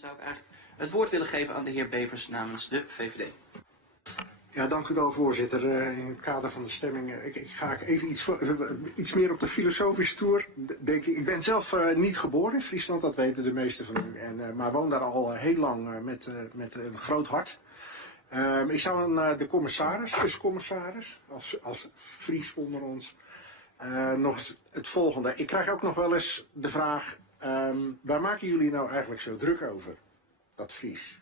dan zou ik eigenlijk het woord willen geven aan de heer Bevers namens de VVD. Ja, dank u wel, voorzitter. In het kader van de stemming ik ga even iets meer op de filosofische toer. Ik ben zelf niet geboren in Friesland, dat weten de meesten van u. Maar woon daar al heel lang met een groot hart. Ik zou aan de commissaris, als Fries onder ons, nog eens het volgende. Ik krijg ook nog wel eens de vraag, waar maken jullie nou eigenlijk zo druk over, dat Fries?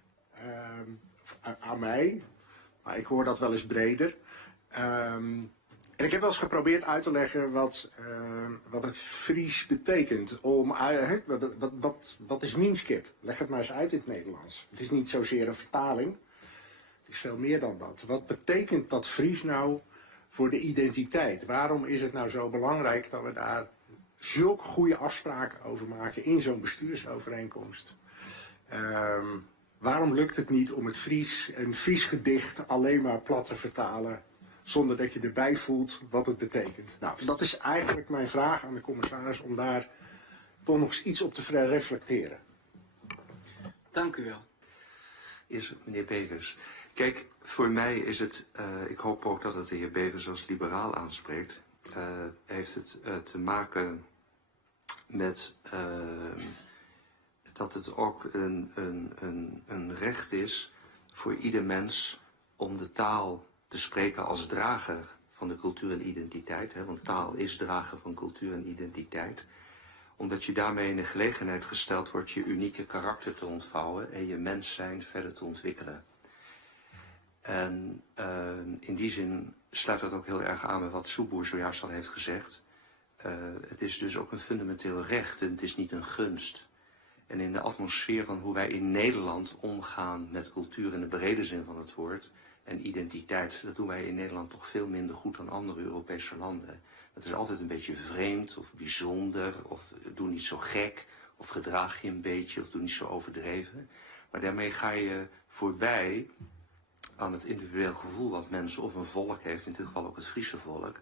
Aan mij, maar ik hoor dat wel eens breder. En ik heb wel eens geprobeerd uit te leggen wat het Fries betekent. Wat is Minskip? Leg het maar eens uit in het Nederlands. Het is niet zozeer een vertaling. Het is veel meer dan dat. Wat betekent dat Fries nou voor de identiteit? Waarom is het nou zo belangrijk dat we daar zulke goede afspraken over maken in zo'n bestuursovereenkomst? Waarom lukt het niet om een Fries gedicht alleen maar plat te vertalen, zonder dat je erbij voelt wat het betekent? Nou, dat is eigenlijk mijn vraag aan de commissaris, om daar toch nog eens iets op te reflecteren. Dank u wel. Eerst meneer Bevers. Kijk, voor mij is het, ik hoop ook dat het de heer Bevers als liberaal aanspreekt, heeft het te maken met dat het ook een recht is voor ieder mens om de taal te spreken als drager van de cultuur en identiteit. Hè, want taal is drager van cultuur en identiteit. Omdat je daarmee in de gelegenheid gesteld wordt je unieke karakter te ontvouwen en je mens zijn verder te ontwikkelen. En in die zin sluit dat ook heel erg aan met wat Soeboer zojuist al heeft gezegd. Het is dus ook een fundamenteel recht en het is niet een gunst. En in de atmosfeer van hoe wij in Nederland omgaan met cultuur in de brede zin van het woord en identiteit, dat doen wij in Nederland toch veel minder goed dan andere Europese landen. Dat is altijd een beetje vreemd of bijzonder of doe niet zo gek of gedraag je een beetje of doe niet zo overdreven. Maar daarmee ga je voorbij aan het individueel gevoel wat mensen of een volk heeft, in dit geval ook het Friese volk,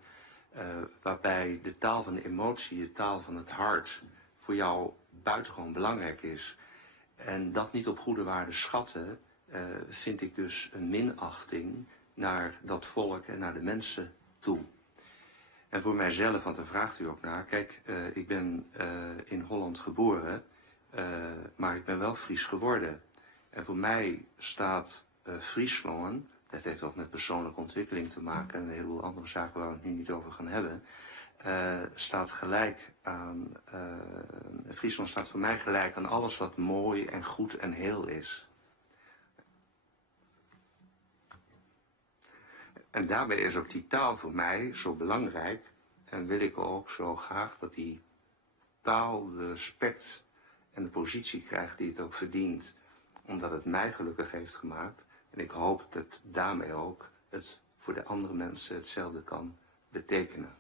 waarbij de taal van de emotie, de taal van het hart, voor jou buitengewoon belangrijk is. En dat niet op goede waarde schatten, vind ik dus een minachting naar dat volk en naar de mensen toe. En voor mijzelf, want daar vraagt u ook naar, kijk, ik ben in Holland geboren, maar ik ben wel Fries geworden. En voor mij staat Friesland, dat heeft ook met persoonlijke ontwikkeling te maken en een heleboel andere zaken waar we het nu niet over gaan hebben, staat gelijk aan, Friesland staat voor mij gelijk aan alles wat mooi en goed en heel is. En daarbij is ook die taal voor mij zo belangrijk en wil ik ook zo graag dat die taal de respect en de positie krijgt die het ook verdient, omdat het mij gelukkig heeft gemaakt. En ik hoop dat daarmee ook het voor de andere mensen hetzelfde kan betekenen.